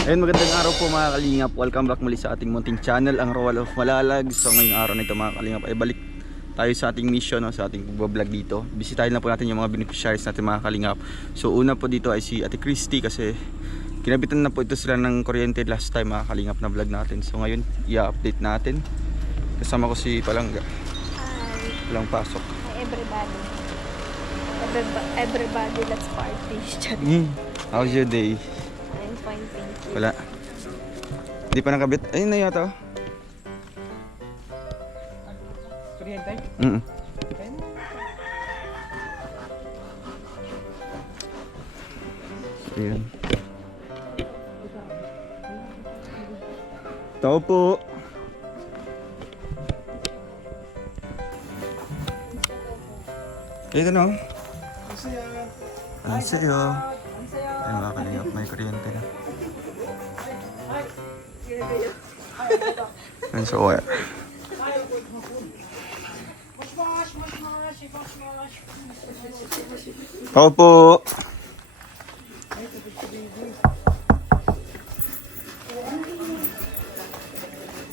Ayun, magandang araw po mga kalingap. Welcome back muli sa ating munting channel, ang Royal of Malalag. So ngayong araw na ito mga kalingap ay balik tayo sa ating mission, no, sa ating pagbablog dito. Bisitahin na po natin yung mga beneficiaries natin mga kalingap. So una po dito ay si Ate Christy kasi kinabitan na po ito sila ng kuryente last time mga kalingap na vlog natin. So ngayon i-update natin. Kasama ko si Palangga. Hi. Walang pasok. Hi everybody. Everybody, let's party. How's your day? I'm fine, thank you. Wala. Hindi pa nakabit. Ayun na yata. Kuryente? Ayun. Tao po. Ito no. Ang sayo. Ay mga kalingap, may kuryente na. Yan sa wire. Tao po.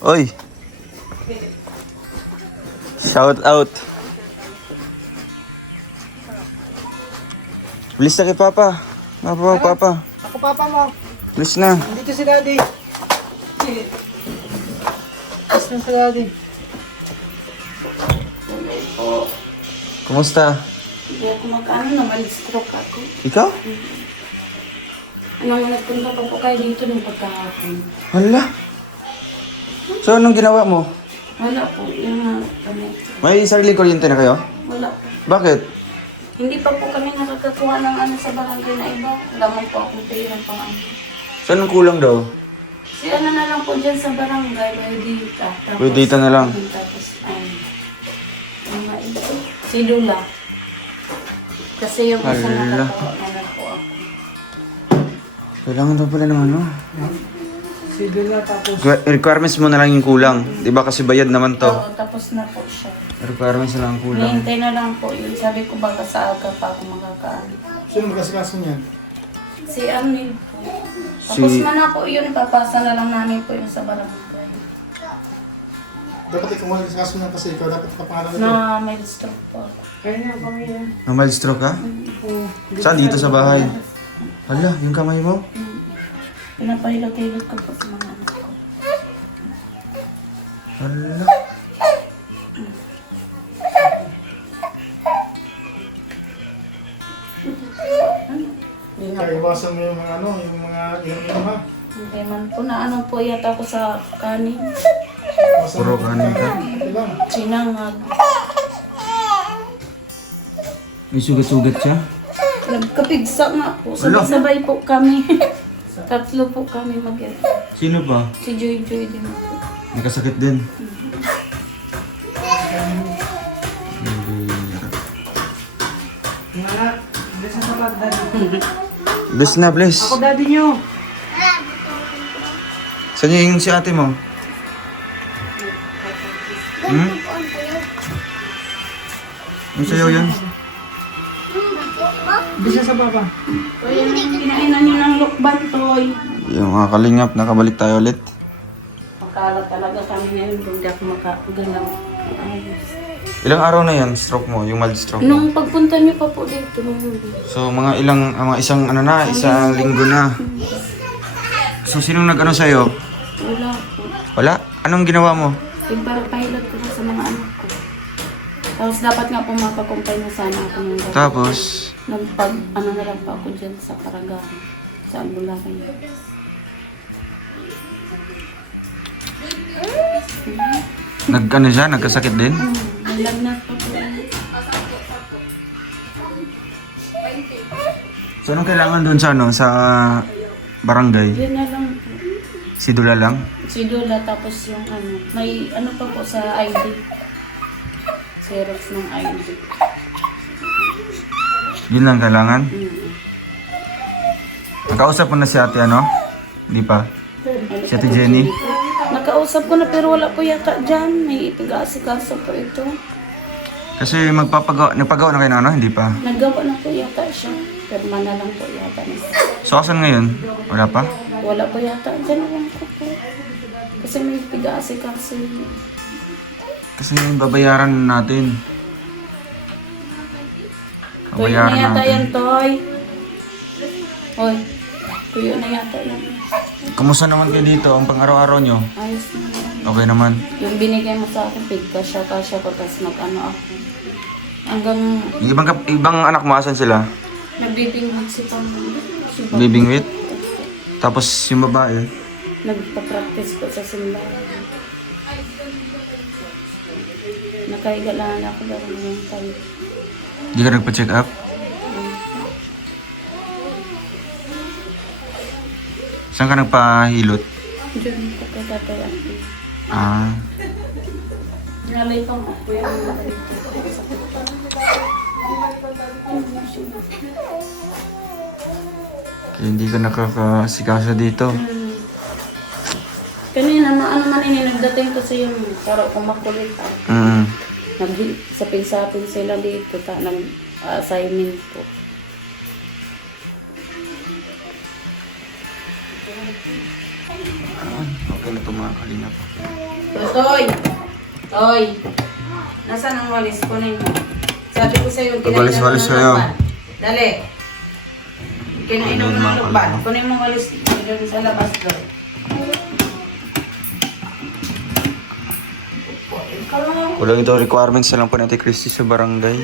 Oy. Shout out. Bilis na kay Papa. Papa. Ako papa mo. Bilis na. Dito si daddy. Dito si daddy. Kumusta? Hindi ako mag-ano na, mali-stroke ako. Ikaw? Anong nagpunta pa po kayo dito ng pagkahapon? Hala. So anong ginawa mo? Wala po, yung kami. May sarili kuryente na kayo? Wala po. Bakit? Hindi pa po kami nakakakuha ng ano sa barangay na iba. Lamang po akong pera pang ano. Saan ang kulang daw? Si ano na lang po dyan sa barangay, may data. Tapos, May data na lang. Tapos, mga ito. Si Lula. Kasi yung isa Hala. nakatawa na lang po ako. Kailangan daw pala ng ano? Sige na tapos. Requirements mo na lang yung kulang. Diba kasi bayad naman to. Oo, tapos na po siya. Requirements na lang ang kulang. Hihintay na lang po yun. Sabi ko baka sa aga pa ako makakaano. Sino magkasikaso niyan? Si Arnil po. Tapos Si- na po yun, ipapasa na lang namin po yun sa barangay. Dapat ikaw magkasikaso niyan kasi ikaw dapat kapangalan ito. Na may stroke po ako. Kaya nga kami yan. Na mild stroke ka? Saan? Dito sa bahay? Hala, yung kamay mo? Pinapahilot-hilot ko po sa mga anak ko. Hala. Hindi na Kaya po. iwasan mo yung mga ano, yung mga inom ha. Hindi man po na ano po yata ko sa kanin. Iwasan Puro mo. kanin ka. Okay lang. Sinangag. May sugat-sugat siya? Nagkapigsa nga po. Wala. Sabay-sabay po kami. Tatlo po kami mag Sino pa? Si Joy Joy din po. Nagkasakit din. Mga, bless na sa pag daddy. Bless na, bless. Ako daddy nyo. Saan yung si ate mo? Hmm? Ang sayaw yan? Bless na sa papa. So yan ang kinainan nyo ng lukban, Toy. Yung mga kalingap, nakabalik tayo ulit. Makala talaga kami ngayon kung di ako makagalaw. Ayos. Ilang araw na yan, stroke mo, yung mild stroke mo? Nung pagpunta niyo pa po dito, nung huli. So mga isang ano na, isang linggo na. So sinong nag-ano sa'yo? Wala po. Wala? Anong ginawa mo? Yung parang pahilot ko na sa mga anak ko. Tapos dapat nga po mapakumpay na sana ako ng gabi. Tapos, Nagpag, ano na lang pa ako dyan sa Paragahan. Sa Albulacan. nag-ano siya, nagkasakit din? May lagnat pa po. So anong kailangan doon sa ano, sa barangay? Yun na lang po. Sidula lang? Si Dula tapos yung ano. May ano pa po sa ID. Xerox ng ID. Yun lang kailangan? Mm. Nakausap mo na si ate ano? Hindi pa? Si ate Jenny? Nakausap ko na pero wala po yata dyan. May ipag-aasikaso po ito. Kasi nagpagawa na kayo ng ano? Hindi pa? Nagawa na po yata siya. Perma na lang po yata. So asan ngayon? Wala pa? Wala pa yata. Diyan na lang ko po. Kasi may pig-aasi kasi. Kasi babayaran natin. Tuyo na yata yan, Toy. Hoy, tuyo na yata yan. Kumusta naman kayo dito? Ang pang-araw-araw nyo? Ayos na yan. Okay naman. Yung binigay mo sa akin, kasya ko, tapos nag-ano ako. Hanggang Yung ibang anak mo, asan sila? nagbibingwit si Pang. Bibingwit? Tapos yung babae? Nagpa-practice po sa simbahan. Nakahiga lang ako daw ng tayo. Hindi ka nagpa-check up? Saan ka nagpahilot? Diyan ko kay Tatay Aki. Ah, Nalay pang ako yung kaya hindi ka nakakasikasa dito. Kanina, ano man nagdating kasi yung para kung makulit. Sapin-sapin sila dito, nag-assignment po. Okay na ito mga kalingap. Toy! Toy! Nasaan ang walis? Kunin mo. Sabi ko sa'yo, Pag-walis-walis sa'yo. Dali! Kinainom mo ng lukban. Kunin mo walis doon sa labas doon. Walang ito requirements na lang po natin Christy sa barangay.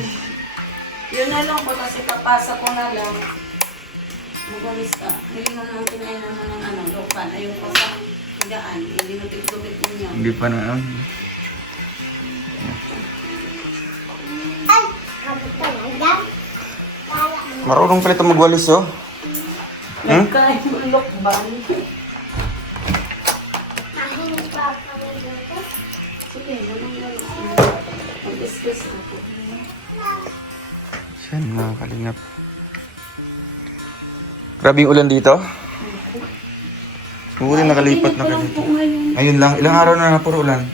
Yun na lang po kasi papasa ko na lang. Magalis ka. Hindi mo nang kinainom mo ng lukban. Ayun po sa higaan. Hindi mo tigubit ninyo. Hindi pa na. Marunong pala ito magwalis oh. Nagkain mo lukban. Sige, walang walis. Mag-discuss na po. Yan mga kalingap. Grabe yung ulan dito. Siguro nakalipat na kayo dito. Ngayon lang, ilang araw na puro ulan?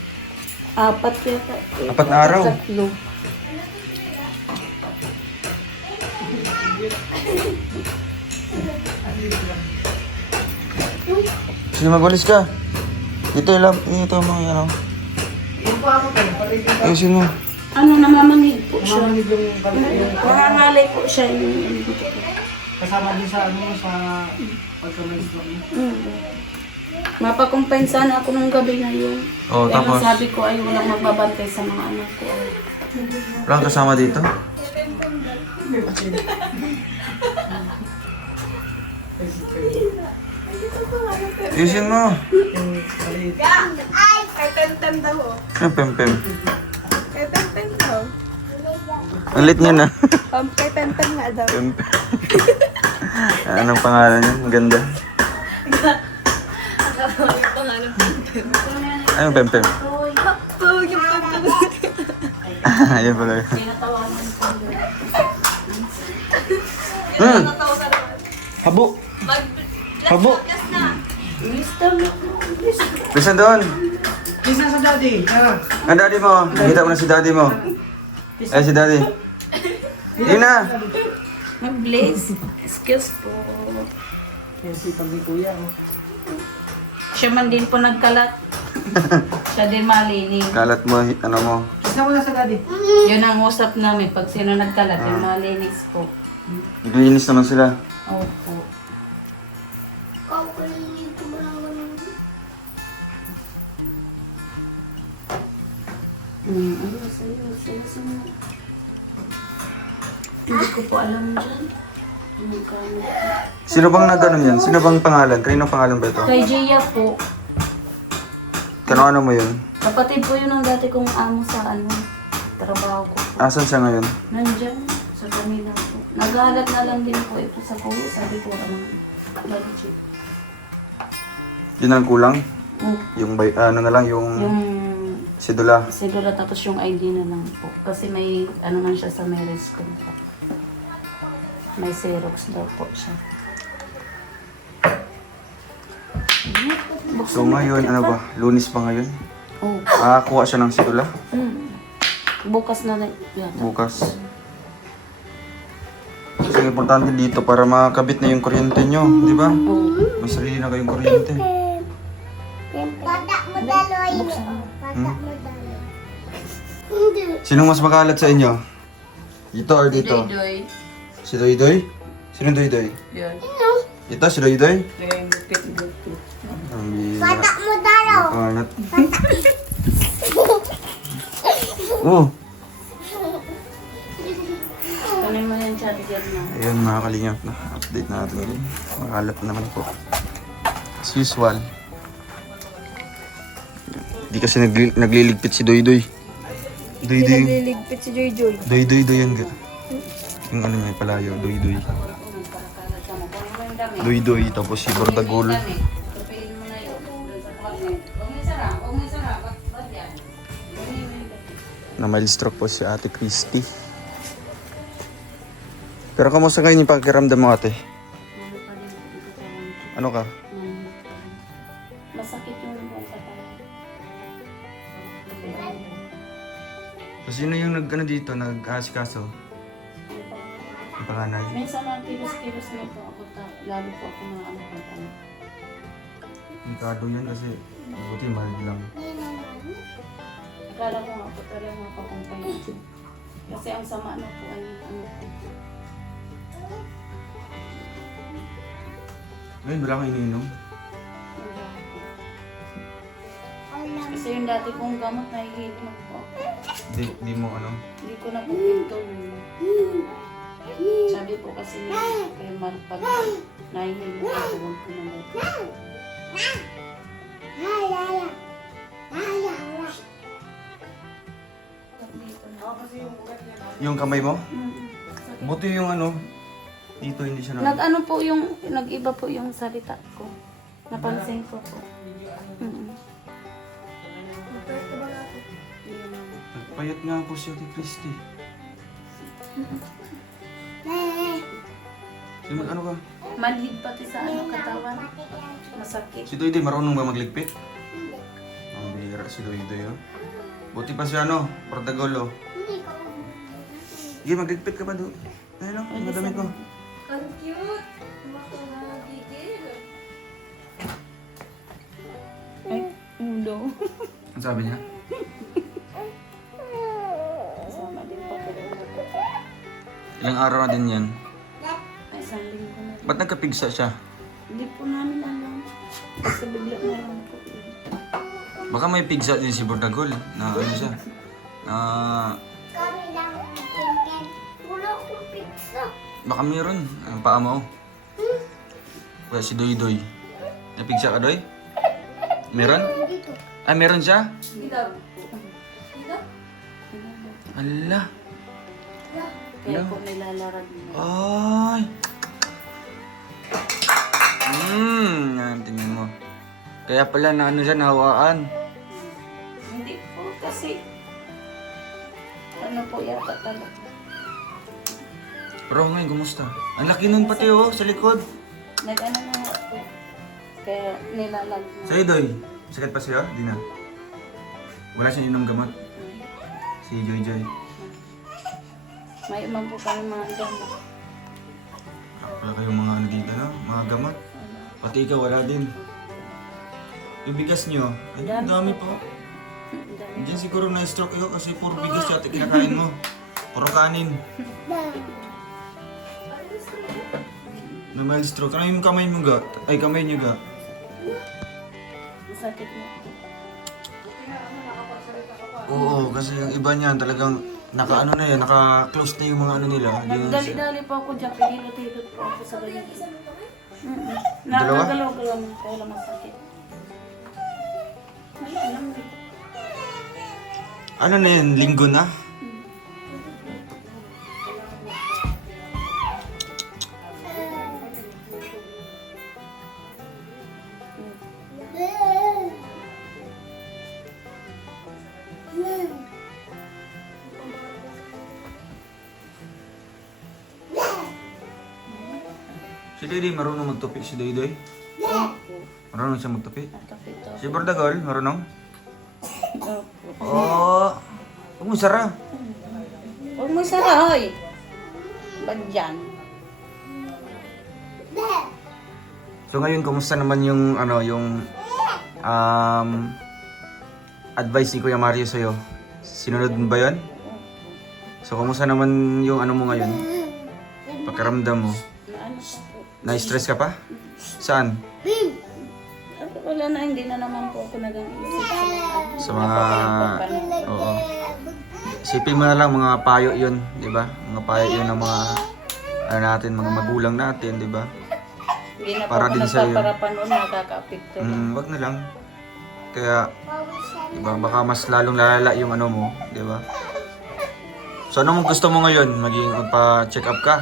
4 yata. 4 na araw? 3. Sige magwalis ka. Ito mo yan oh. Ayusin mo. Ano, namamangig po siya. Mamamig yung Nangangalay po siya yung... kasama din sa ano, sa pagka-menstrual mo. Mapakumpain sana ako nung gabi na yun. Oh, Pero tapos? sabi ko ay walang magbabantay sa mga anak ko. Walang kasama dito? Ayusin mo. Yung maliit. Ay! Kay-ten-ten daw. Ano pem-pem? Kay-ten-ten daw. Ang lit niya na. Kay-ten-ten nga daw. Pem-pem. Anong pangalan niya? Maganda. Anong pem-pem? Oh, yung pagkakas. Ayun pala. Tinatawanan ko. Habo! Habo! Mister, Bisa doon. Please na sa daddy. Ha? Ang daddy mo. Nakita mo na si daddy mo. Ay, si daddy. Yun na. mag-blaze. Excuse po. Yan si pag ni kuya. Oh. Siya man din po nagkalat. Siya din malinis. Kalat mo, ano mo. Please na muna sa daddy. Yun ang usap namin. Pag sino nagkalat, yung malinis po. Naglinis naman sila. Opo. Ano sa'yo? Hindi ko po alam dyan. Magkano? Sino bang nag-ano yan? Sino bang pangalan? Kanino pangalan ba ito? Kay Gia po. Kano mo yun? Kapatid po yun ang dati kong amo sa trabaho ko po. Asan siya ngayon? Nandyan, sa kanila po. Naghahalat na lang din po ito sa kuya. Sabi ko naman, budget. Yun ang kulang? Opo. Yung, ano na lang, yung Yung sidula. siguro tapos yung ID na lang po. Kasi may ano man siya sa marriage ko po. May Xerox daw po siya. So ngayon, ano ba? Lunis pa ngayon? Oh. Makakuha siya ng sidula? Bukas na lang. Bukas. Kasi importante dito para makakabit na yung kuryente nyo, di ba? Oh. May sarili na kayong kuryente. Bata mo daloy. Bata mo daloy. Sinong mas makalat sa inyo? Dito or dito? Doy. Si Doy-Doy? Sinong Doy-Doy? Yun. Ito, si Doy-Doy? Gupit-gupit. Ang bira. Bata mo dalaw. Makalat. Oh, Kunin mo yung charger na. ayun mga kalingap na. Update natin din. Makalat naman po. As usual. Hindi kasi nagliligpit si Doy-Doy. Doy-Doy. Nagliligpit si Joy Joy. Doy-Doy yan ga. Yung ano niya palayo, Doy-Doy. Doy-Doy, tapos si Bordagol. Tupiin mo na yun. Doon sa cabinet. Huwag mo isara. Huwag mo isara. Ba't yan? Na mild stroke po si Ate Christy. Pero kamusta ngayon yung pakiramdam mo, ate? Ano ka? Masakit yung buong katawan. So, sino yung nag-ano dito, nag-asikaso? Yung panganay? Minsan ang kilos-kilos na po ako. Lalo po ako na ano pa tayo. Delikado yan kasi buti mild lang. Akala ko nga po talaga makakumpay. Kasi ang sama na po ay ano po. Ngayon, wala kang iniinom? Kasi yung dati kong gamot nahihilo na po. Di mo ano? Hindi ko na po pinto. Sabi po kasi ni kay Mark pag nahihilo na po, huwag ko na lang. Yung kamay mo? Buti yung ano, dito hindi siya na... Nag-ano po yung, nag-iba po yung salita ko. Napansin ko po. Nagpayat nga po siya kay Christy. Sino, ano ka? Manhid pati sa ano katawan. Masakit. Si Doy-Doy, marunong ba magligpit? Ang bihira si Doy-Doy, oh. Buti pa siya, ano, Bordagol, oh. Sige, magligpit ka pa, Do. Ayun, oh, ang damit mo. Ang cute. Makakagigil. Ay, ulo. Ang sabi niya? Kasama din pa po. Ilang araw na din yan. Ay, isang linggo na. Ba't nagkapigsa siya? Hindi po namin alam. Kasi bigla na lang po. Baka may pigsa din si Bordagol na ano siya. Na Kami lang tingin. Wala akong pizza. baka meron. Ang paa mo. Wala si Doy-Doy. Napigsa ka, Doy? Meron? Ah, meron siya? Ala. Kaya po nilalarag niya. Ay. Yan, tingnan mo. Kaya pala na ano siya, nahawaan. Hindi po kasi ano po yata talaga. Pero ngayon, kumusta? Ang laki nun pati oh, sa likod. Nag-ano na nga po. Kaya nilalag na. Sa'yo, Doy. Sakit pa siya? Di na. Wala siyang inom gamot. Si Joy Joy. May iman po kami mga gamot. Wala kayong mga ano dito, no? Mga gamot. Pati ikaw, wala din. Yung bigas nyo, ay, ang dami po. Diyan siguro na-stroke ikaw kasi puro bigas yata kinakain mo. Puro kanin. Na mild stroke. Ano yung kamay mo ga? Ay, kamay nyo ga? Masakit na. Oo, kasi yung iba niyan talagang naka-ano na yan, naka-close na yung mga ano nila. Hindi na siya- Nagdali-dali po ako dyan. Pinilot-hilot po ako sa ganito. Dalawa? Nagalaw-galaw mo. Kaya lang masakit. Ay, alam mo. Ano na yan? Linggo na? Si Doy marunong magtupi si Doy. Marunong siya magtupi. Nakapit to. Si Bordagol, marunong? Opo. Oo. Huwag mo sara. Huwag mo sara, hoy. Ba't dyan? So ngayon, kumusta naman yung advice ni Kuya Mario sa'yo? Sinunod mo ba yun? So kumusta naman yung ano mo ngayon? Pakiramdam mo? Ano po? Na-stress ka pa? Saan? Wala na, hindi na naman po ako nag-iisip Sa mga... Oo. Isipin mo na lang mga payo yun, di ba? Mga payo yun ng mga natin, mga magulang natin, di ba? Hindi na po Para ako din sa'yo. nagpaparapan noon, nakaka-apekto. Wag na lang. Kaya, di ba, baka mas lalong lalala yung ano mo, di ba? So, ano mong gusto mo ngayon? Magpa-check up ka?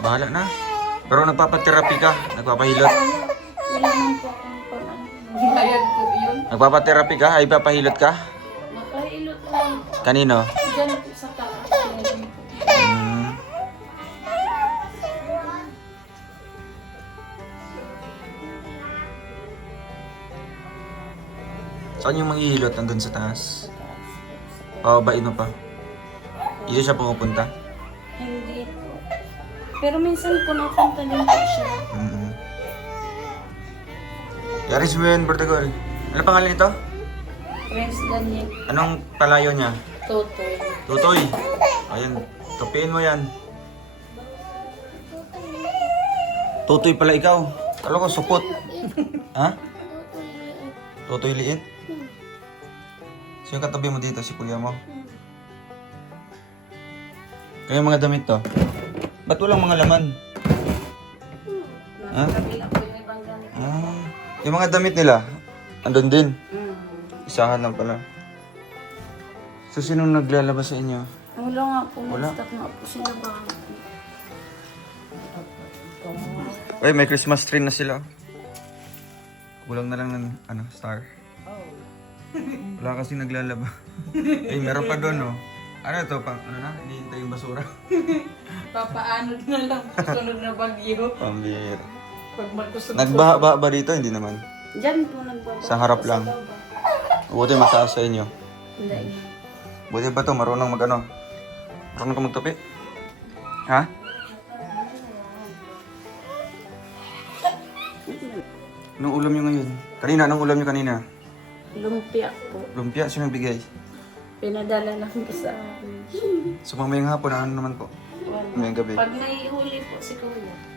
Bahala na. Pero nagpapatherapy ka? Nagpapahilot? Wala naman po akong pang-ano. Bayad po yun. Nagpapatherapy ka? Ay, papahilot ka? Makailot lang. Kanino? Diyan po sa taas. Meron po. Hmm. Saan yung manghihilot? Nandun sa taas? Pababain mo pa? Dito siya pumupunta? Hindi po. Pero minsan po napunta din po siya. Yaris mo yun, Bertagol. Ano pangalan nito? Friends Daniel. Anong palayo niya? Totoy. Tutoy. Ayan, kapiin mo yan. Tutoy pala ikaw. Kala ko supot. Ha? Tutoy liit? So yung katabi mo dito, si kuya mo. Kaya mga damit to. Ba't walang mga laman? Ha? Kabila po yung ibang gamit. Yung mga damit nila, andun din. Mm. Isahan lang pala. So sino naglalabas sa inyo? Wala nga po. Wala? Nag-stop nga po sila ba? Uy, may Christmas tree na sila. Kulang na lang ng star. Wala kasi naglalaba. Eh, meron pa doon, no? Ano to? Hinihintay yung basura. Papaano na lang po sunod na bagyo. Pambir. Pag magkusog. Nagbaha ba dito? Hindi naman. Diyan po nagbaba. Sa harap lang. Buti mataas sa inyo. Hindi. Buti ba to? Marunong Marunong ka magtupi? Ha? Anong ulam nyo ngayon? Anong ulam nyo kanina? Lumpia po. Lumpia, sino nagbigay? Pinadala lang po sa akin. So mamayang hapon, ano naman po? Mamayang gabi. Pag naihuli po si Kuya.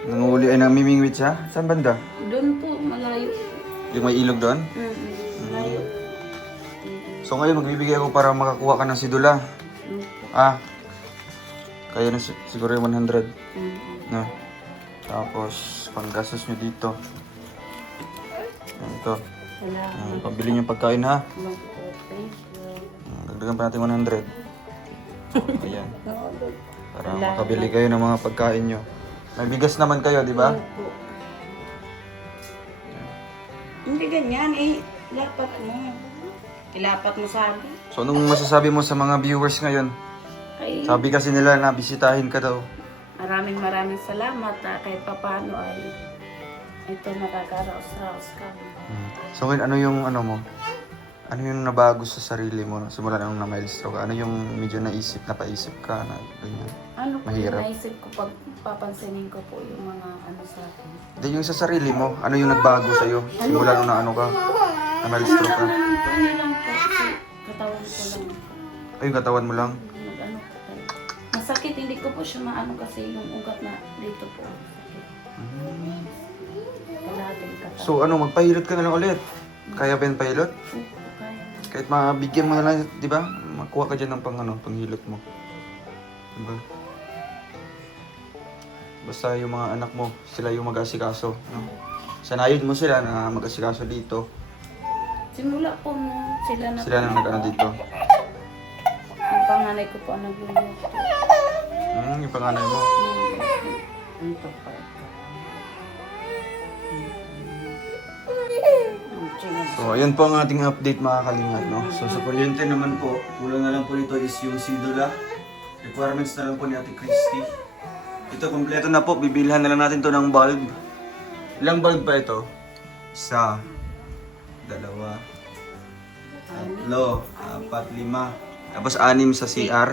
Nanguli ay namimingwit siya? Saan banda? Doon po, malayo. Yung may ilog doon? Malayo. So ngayon magbibigay ako para makakuha ka ng sidula. Kaya na siguro yung 100. No? Tapos panggastos nyo dito. Ito. Pabili nyo pagkain ha. Dagdagan pa natin 100. Ayan. Para makabili kayo ng mga pagkain nyo. May bigas naman kayo, di ba? Hindi ganyan eh. Lapat mo. Ilapat mo sabi. So anong masasabi mo sa mga viewers ngayon? Ay, Sabi kasi nila na bisitahin ka daw. maraming salamat kahit papaano ay ito nakakaraos-raos kami. So ngayon, ano yung Ano yung nabago sa sarili mo simula nung na-milestone ka? Ano yung medyo napaisip ka na ganyan? Ano po Mahirap. yung naisip ko pag papansinin ko po yung mga ano sa akin. Hindi, yung sa sarili mo, ano yung nagbago sa'yo? Simula nung na-milestone ka? Ano lang po kasi katawan ko lang. Ay, yung katawan mo lang? Mag-ano po tayo. Masakit, hindi ko po siya maano kasi yung ugat na dito po. Sakit. Kalahating katawan. So magpahilot ka na lang ulit. Kaya ba yung pahilot? Kaya Kahit mabigyan mo na lang, di ba? Makuha ka dyan ng panghilot mo. Diba? Basta yung mga anak mo, sila yung mag-asikaso. No? Sanayin mo sila na mag-asikaso dito. simula po nung Sila na nag-ano dito. Yung panganay ko po ang nagluluto. Yung panganay mo. Ito pa. So, ayun po ang ating update mga kalingap, no? So, sa kuryente naman po, kulang na lang po nito is yung sidula. Requirements na lang po ni Ate Christy. Ito, kompleto na po. Bibilhan na lang natin to ng bulb. Ilang bulb pa ito? 1, 2, 3, 4, 5. Tapos 6 sa CR.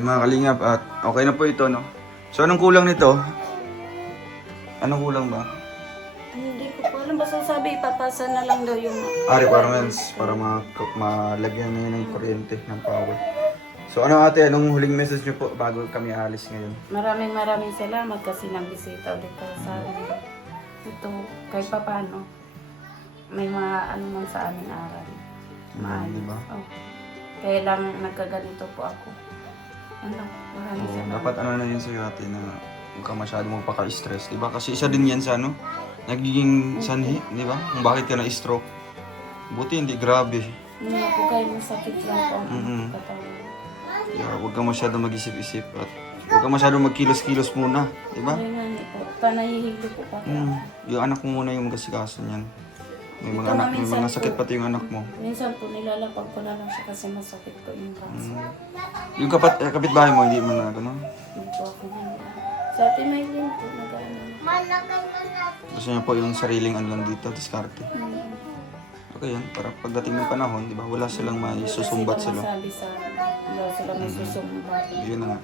Ayun, mga kalingap, at okay na po ito, no? So, anong kulang nito? Anong kulang ba? Hindi ko po alam. Basta sabi, ipapasa na lang daw yung... Requirements para malagyan na yun ng kuryente, ng power. So, ano ate, anong huling message nyo po bago kami alis ngayon? Maraming salamat kasi nabisita ulit kayo sa amin. Ito, kahit pa paano, may mga ano man sa aming aral. Maayos. Diba? Oh. Kaya lang nagkaganito po ako. Ano, maraming Oo, salamat. dapat ano na yun sa'yo ate na huwag ka masyadong magpaka-stress, di ba? Kasi isa din yan sa ano, nagiging sanhi, di ba? Kung bakit ka na-stroke. Buti hindi grabe. Hindi po kayo masakit lang po ang Mhm. katawan. Yeah, huwag ka masyadong mag-isip-isip at huwag ka masyadong magkilos-kilos muna, di ba? Kaya nga ni po, panahihilo po pa. Yung anak mo muna yung magasikaso niyan. May mga Ito anak, nga, may minsan mga sakit po. pati yung anak mo. Minsan po nilalapag ko na lang siya kasi masakit po yung braso. Yung kapitbahay mo, hindi mo na gano'n. Hindi po ako hindi. Sa atin may din po nag-ano. Malagan na natin. Gusto niya po yung sariling ano lang dito, diskarte. Okay yan, para pagdating ng panahon, di ba, wala silang may susumbat sila. Masabi sa wala sila may susumbat. Yun na nga.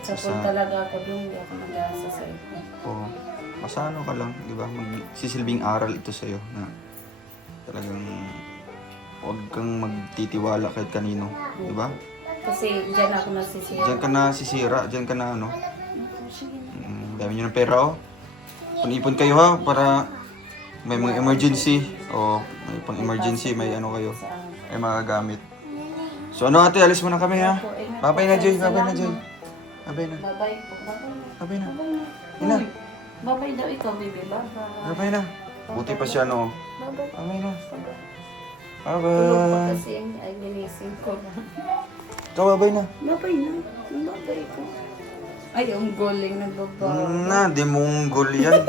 Sa po talaga ako doon, hindi ako nag-aasa sa ito. Oo. Basta ano ka lang, di ba, magsisilbing aral ito sa'yo na talagang huwag kang magtitiwala kahit kanino, di ba? Kasi dyan ako nasisira. Diyan ka na sisira, diyan ka na ano. Dami nyo ng pera, oh. Panipon kayo ha, para may mga emergency. O may pang emergency, may ano kayo. May magagamit. So ano ate, alis mo na kami ha. Babay na Joy, babay na Joy. Babay na, Babay po, babay. babay na. Babay na. Ina, Babay daw ikaw, baby. Babay. babay na. Buti pa siya no. Babay. Babay na. Tulog pa Babay. kasi yung ay ginising ko na. Ikaw babay na. Babay na. Babay ko. Ay, ang galing na babay. Na, di mong goal yan.